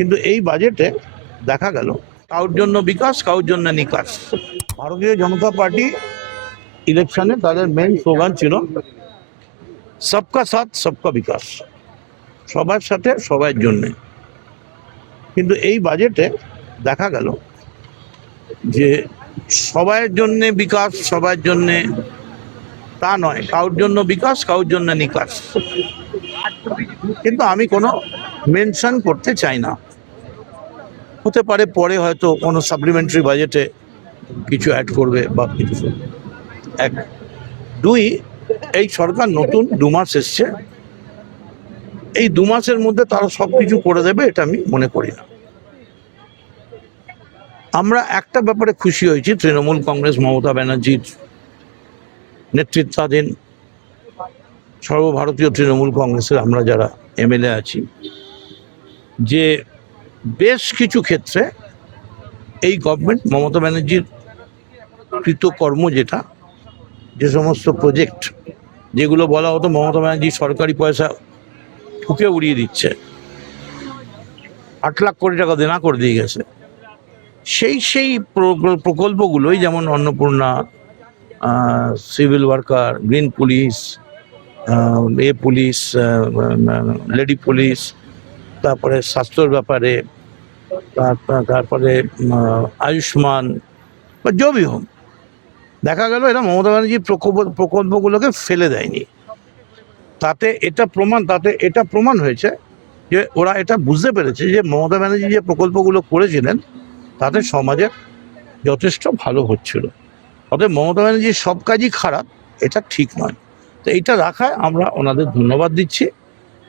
কিন্তু এই বাজেটে দেখা গেল কারোর জন্য বিকাশ, কারোর জন্য নিকাশ। ভারতীয় জনতা পার্টি ইলেকশনে তাদের মেইন স্লোগান ছিল সবকা সাথ সবকা বিকাশ, সবার সাথে সবার জন্যে। কিন্তু এই বাজেটে দেখা গেল যে সবার জন্যে বিকাশ, সবার জন্যে তা নয়, কারোর জন্য বিকাশ, কারোর জন্য নিকাশ। কিন্তু আমি কোনো মেনশন করতে চাই না, হতে পারে পরে হয়তো কোনো সাপ্লিমেন্টারি বাজেটে কিছু অ্যাড করবে বা কিছু। এক, দুই, এই সরকার নতুন 2 মাস এসছে, এই 2 মাসের মধ্যে তারা সবকিছু করে দেবে এটা আমি মনে করি না। আমরা একটা ব্যাপারে খুশি হয়েছি, তৃণমূল কংগ্রেস মমতা ব্যানার্জির নেতৃত্বাধীন সর্বভারতীয় তৃণমূল কংগ্রেসের আমরা যারা এমএলএ আছি, যে বেশ কিছু ক্ষেত্রে এই গভর্নমেন্ট মমতা ব্যানার্জির কৃতকর্ম, যেটা যে সমস্ত প্রজেক্ট যেগুলো বলা হতো মমতা ব্যানার্জি সরকারি পয়সা ঠুকে উড়িয়ে দিচ্ছে, 8 লাখ কোটি টাকা দেনা করে দিয়ে গেছে, সেই প্রকল্পগুলোই যেমন Annapurna, civil worker, green police, police, lady police, তারপরে স্বাস্থ্যর ব্যাপারে, তারপরে আয়ুষ্মান বা জবি হোম, দেখা গেল এরা মমতা ব্যানার্জির প্রকল্পগুলোকে ফেলে দেয়নি। তাতে এটা প্রমাণ হয়েছে যে ওরা এটা বুঝতে পেরেছে যে মমতা ব্যানার্জি যে প্রকল্পগুলো করেছিলেন তাতে সমাজের যথেষ্ট ভালো হচ্ছিল। অতএব মমতা ব্যানার্জির সব কাজই খারাপ, এটা ঠিক নয়। তো এইটা রাখায় আমরা ওনাদের ধন্যবাদ দিচ্ছি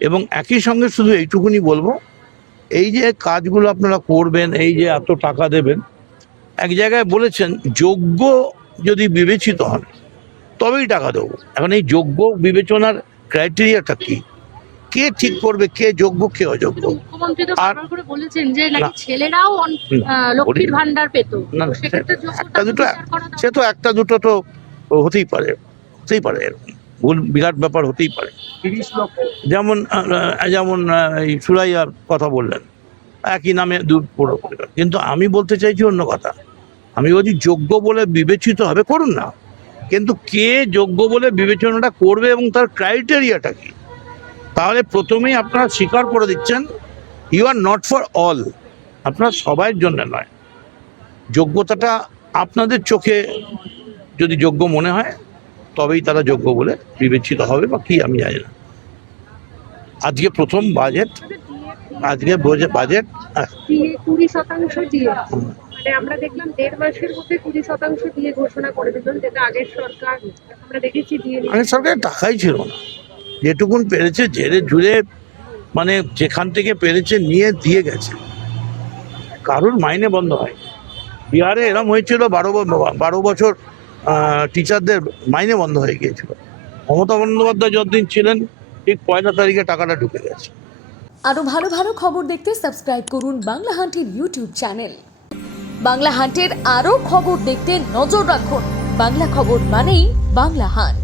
এবং একই সঙ্গে শুধু এইটুকুনি বলবো, এই যে কাজগুলো আপনারা করবেন, এই যে এত টাকা দেবেন, এক জায়গায় বলেছেন যোগ্য যদি বিবেচিত হন তবেই টাকা দেবো। এখন এই যোগ্য বিবেচনার ক্রাইটেরিয়াটা কি? কে ঠিক করবে কে যোগ্য কে অযোগ্য? আর বলেছেন যে নাকি ছেলেরাও লক্ষ্মীর ভান্ডার পেত, সে তো একটা দুটো তো হতেই পারে, ভুল বিরাট ব্যাপার হতেই পারে। 30 লক্ষ যেমন এই সুরাইয়ার কথা বললেন, একই নামে পুরো। কিন্তু আমি বলতে চাইছি অন্য কথা। আমি বলছি যোগ্য বলে বিবেচিত হবে, করুন না, কিন্তু কে যোগ্য বলে বিবেচনাটা করবে এবং তার ক্রাইটেরিয়াটা কি? তাহলে প্রথমেই আপনারা স্বীকার করে দিচ্ছেন you are not for all, আপনার সবার জন্য নয়। যোগ্যতাটা আপনাদের চোখে যদি যোগ্য মনে হয় তবেই তারা যোগ্য বলে বিবেচিত হবে, বা কি আমি জানি না। আজকে প্রথম বাজেট, আজকে বাজেট 20% দিয়ে, মানে আমরা দেখলাম 1.5 মাসের মধ্যে 20% দিয়ে ঘোষণা করে দিলেন, যেটা আগের সরকার আমরা দেখেছি দিয়ে। আগের সরকারের টাকাই ছিল না, যেটুকুন পেরেছে ঝেড়ে ঝুড়ে, মানে যেখান থেকে পেরেছে নিয়ে দিয়ে গেছে। কারোর মাইনে বন্ধ হয়। বিহারে এরম হয়েছিল 12 বছর টিচারদের মাইনে বন্ধ হয়ে গিয়েছিল। মমতা বন্দ্যোপাধ্যায় যতদিন ছিলেন ঠিক 1 তারিখে টাকাটা ঢুকে গেছে। আরো ভালো ভালো খবর দেখতে সাবস্ক্রাইব করুন বাংলা হান্টের ইউটিউব চ্যানেল। বাংলা হান্টের আরো খবর দেখতে নজর রাখুন। বাংলা খবর মানেই বাংলা হান্ট।